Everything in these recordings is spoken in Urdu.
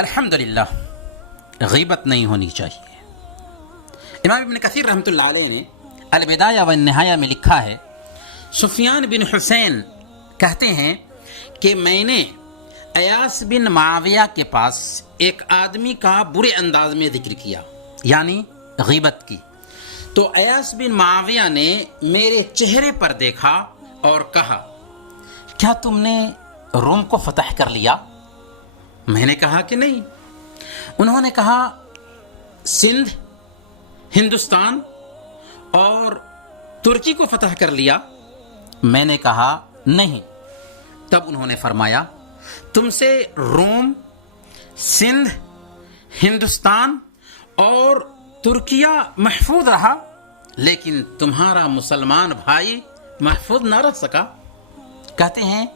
الحمدللہ غیبت نہیں ہونی چاہیے۔ امام ابن کثیر رحمۃ اللہ علیہ نے البدایہ والنہایہ میں لکھا ہے، سفیان بن حسین کہتے ہیں کہ میں نے ایاس بن معاویہ کے پاس ایک آدمی کا برے انداز میں ذکر کیا، یعنی غیبت کی، تو ایاس بن معاویہ نے میرے چہرے پر دیکھا اور کہا، کیا تم نے روم کو فتح کر لیا؟ میں نے کہا کہ نہیں۔ انہوں نے کہا، سندھ، ہندوستان اور ترکی کو فتح کر لیا؟ میں نے کہا نہیں۔ تب انہوں نے فرمایا، تم سے روم، سندھ، ہندوستان اور ترکیہ محفوظ رہا، لیکن تمہارا مسلمان بھائی محفوظ نہ رہ سکا۔ کہتے ہیں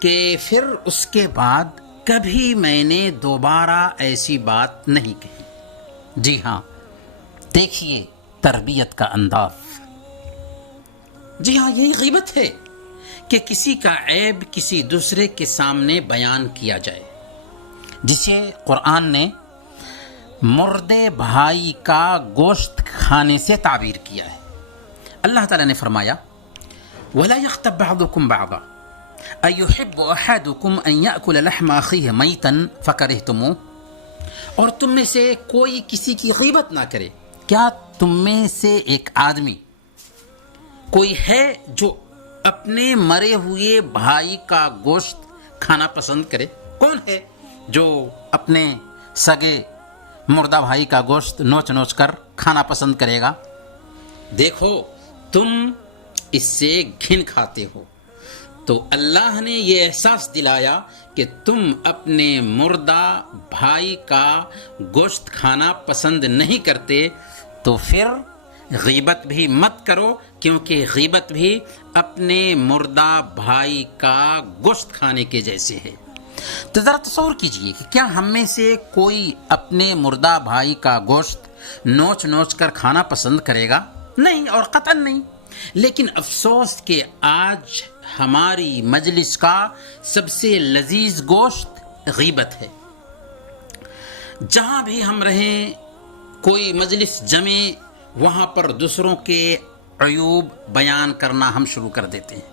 کہ پھر اس کے بعد کبھی میں نے دوبارہ ایسی بات نہیں کہی۔ جی ہاں، دیکھیے تربیت کا انداز۔ جی ہاں، یہی غیبت ہے کہ کسی کا عیب کسی دوسرے کے سامنے بیان کیا جائے، جسے قرآن نے مردے بھائی کا گوشت کھانے سے تعبیر کیا ہے۔ اللہ تعالیٰ نے فرمایا، وَلَا يَغْتَبْ بَعْضُكُمْ بَعْضًا أَيُحِبُّ أَحَدُكُمْ أَن يَأْكُلَ لَحْمَ أَخِيهِ مَيْتًا فَكَرِهْتُمُوهُ، اور تم میں سے کوئی کسی کی غیبت نہ کرے۔ کیا تم میں سے ایک آدمی کوئی ہے جو اپنے مرے ہوئے بھائی کا گوشت کھانا پسند کرے؟ کون ہے جو اپنے سگے مردہ بھائی کا گوشت نوچ نوچ کر کھانا پسند کرے گا؟ دیکھو، تم اس سے گھن کھاتے ہو، تو اللہ نے یہ احساس دلایا کہ تم اپنے مردہ بھائی کا گوشت کھانا پسند نہیں کرتے، تو پھر غیبت بھی مت کرو، کیونکہ غیبت بھی اپنے مردہ بھائی کا گوشت کھانے کے جیسے ہے۔ تو ذرا تصور کیجئے کہ کیا ہم میں سے کوئی اپنے مردہ بھائی کا گوشت نوچ نوچ کر کھانا پسند کرے گا؟ نہیں، اور قطعاً نہیں۔ لیکن افسوس کہ آج ہماری مجلس کا سب سے لذیذ گوشت غیبت ہے۔ جہاں بھی ہم رہیں، کوئی مجلس جمے، وہاں پر دوسروں کے عیوب بیان کرنا ہم شروع کر دیتے ہیں،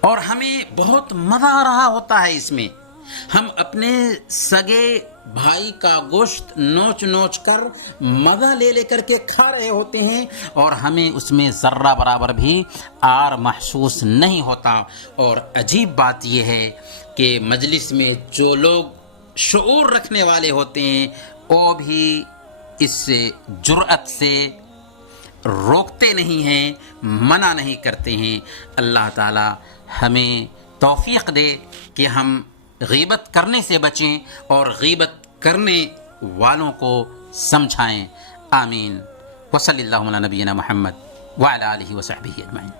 اور ہمیں بہت مزہ آ رہا ہوتا ہے اس میں۔ ہم اپنے سگے بھائی کا گوشت نوچ نوچ کر مزہ لے لے کر کے کھا رہے ہوتے ہیں، اور ہمیں اس میں ذرہ برابر بھی آر محسوس نہیں ہوتا۔ اور عجیب بات یہ ہے کہ مجلس میں جو لوگ شعور رکھنے والے ہوتے ہیں، وہ بھی اس جرأت سے روکتے نہیں ہیں، منع نہیں کرتے ہیں۔ اللہ تعالی ہمیں توفیق دے کہ ہم غیبت کرنے سے بچیں اور غیبت کرنے والوں کو سمجھائیں۔ آمین۔ وصلی اللہ علی نبینا محمد وعلی آلہ وصحبہ اجمعین۔